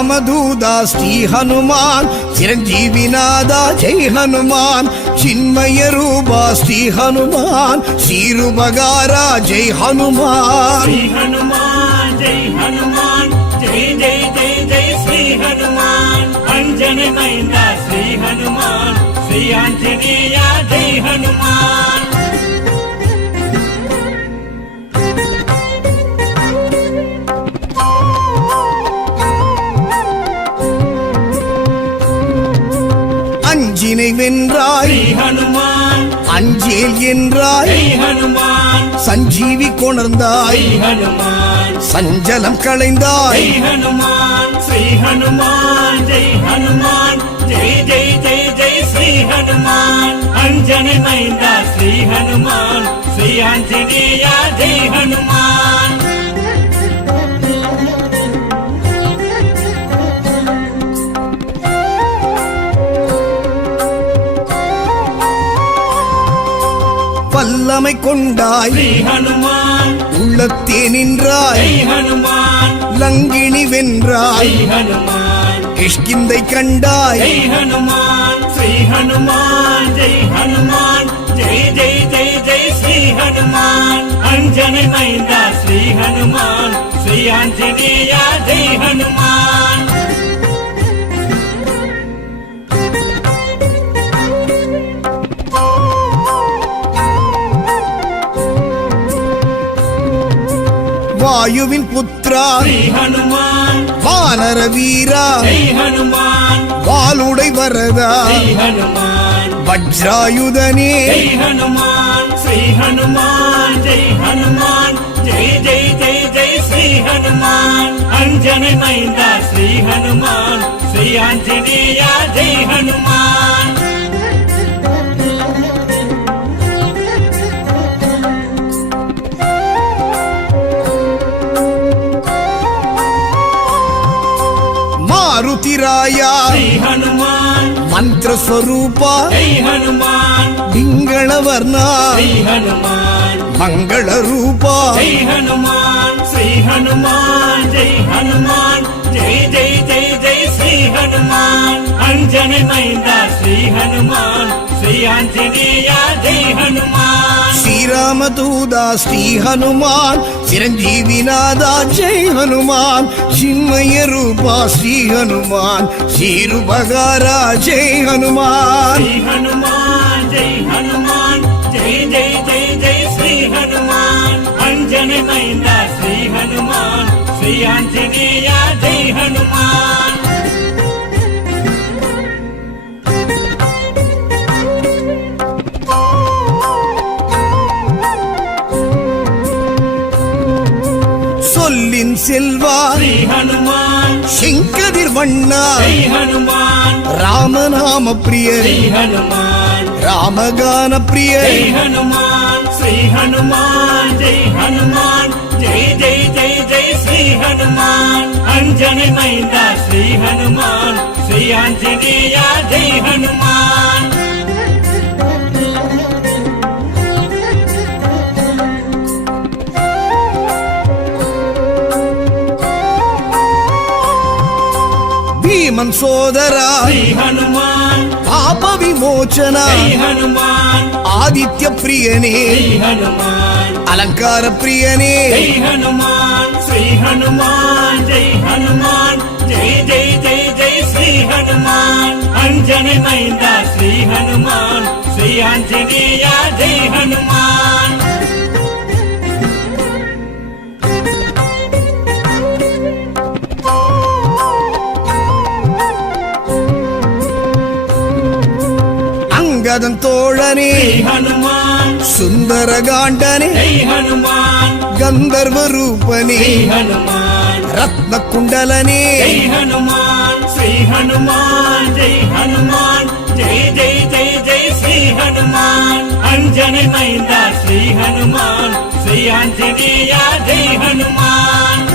శ్రీరామదూదా శ్రీ హనుమాన్ చిరంజీవినాదా జై హనుమాన్ చిన్మయ రూపా శ్రీ హనుమాన్ శ్రీరుబగారా జై హనుమాన్ శ్రీ హనుమాన్ జై హనుమాన్ జై జై జై జై శ్రీ హనుమాన్ అంజనమైంద శ్రీ హనుమాన్ శ్రీ ఆంజనేయ జై హనుమాన్ அஞ்சினை வென்றாய் ஹனுமான் அஞ்சேல் என்றாய் ஹனுமான் சஞ்சீவி கொணர்ந்தாய் ஹனுமான் சஞ்சலம் களைந்தாய் ஹனுமான் ஸ்ரீ ஹனுமான் ஜெய் ஹனுமான் ஜெய் ஜெய் ஜெய் ஜெய் ஸ்ரீ ஹனுமான் அஞ்சனை மைந்தா ஸ்ரீ ஹனுமான் ஸ்ரீ ஆஞ்சநேய ஜெய் ஹனுமான் வல்லமை கொண்டாய் ஸ்ரீ ஹனுமான் உள்ளத்தே நின்றாய் ஹனுமான் லங்கினி வென்றாய் ஹனுமான் கிஷ்கிந்தை கண்டாய் ஹனுமான் ஸ்ரீ ஹனுமான் ஜெய் ஹனுமான் ஜெய் ஜெய் ஜெய் ஜெய் ஸ்ரீ ஹனுமான் அஞ்சனை மைந்தா ஸ்ரீ ஹனுமான் ஸ்ரீ ஆஞ்சநேய ஜெய் ஹனுமான் வாயுவின் புத்ரா ஸ்ரீ ஹனுமான் வானர வீரா ஜெய் ஹனுமான் வாளுடை வரதா ஸ்ரீ ஹனுமான் வஜ்ராயுதனே ஜெய் ஹனுமான் ஸ்ரீ ஹனுமான் ஜெய் ஹனுமான் ஜெய் ஜெய் ஜெய் ஜெய் ஸ்ரீ ஹனுமான் அஞ்சனை மைந்தா ஸ்ரீ ஹனுமான் ஸ்ரீ ஆஞ்சநேய ஜெய் ஹனுமான் మారుతిరాయా శ్రీ హనుమాన్ మంత్ర స్వరూప జై హనుమాన్ పింగళవర్ణ శ్రీ హనుమాన్ మంగళ రూప జై హనుమాన్ శ్రీ హనుమాన్ జై హనుమాన్ జై జై జై జై శ్రీ హనుమాన్ అంజని మైందా శ్రీ హనుమాన్ శ్రీ ఆంజనేయ జై హనుమాన్ శ్రీరామదూదా శ్రీ హనుమాన్ చిరంజీవినాదా జై హనుమాన్ చిన్మయ రూపా శ్రీ హనుమాన్ శ్రీరుబగారా జై హనుమాన్ శ్రీ హనుమాన్ జై హనుమాన్ జై జై జై జై శ్రీ హనుమాన్ అంజని మైందా శ్రీ హనుమాన్ శ్రీ ఆంజనేయ జై హనుమాన్ சொல்லின் செல்வா శ్రీ హనుమాన్ శంకదిర్ వண்ணா జై హనుమాన్ రామనామ ప్రియ శ్రీ హనుమాన్ రామగాన ప్రియ జై హనుమాన్ శ్రీ హనుమాన్ జై హనుమాన్ జై జై జై జై శ్రీ హనుమాన్ అంజని మైందా శ్రీ హనుమాన్ శ్రీ ఆంజనేయ జై హనుమాన్ భీమన్ సోదరా శ్రీ హనుమాన్ పాప విమోచన జై హనుమాన్ ఆదిత్య ప్రియనే శ్రీ హనుమాన్ అలంకార ప్రియనే జై హనుమాన్ శ్రీ హనుమాన్ జై హనుమాన్ జై జై జై జై శ్రీ హనుమాన్ అంజని మైందా శ్రీ హనుమాన్ శ్రీ ఆంజనేయ జై హనుమాన్ అంగదం తోళనే శ్రీ హనుమాన్ సుందరగాండనే జై హనుమాన్ గంధర్వ రూపనే శ్రీ హనుమాన్ రత్న కుండలనే జై హనుమాన్ శ్రీ హనుమాన్ జై హనుమాన్ జై జై జై జై శ్రీ హనుమాన్ అంజని మైందా శ్రీ హనుమాన్ శ్రీ ఆంజనేయ జై హనుమాన్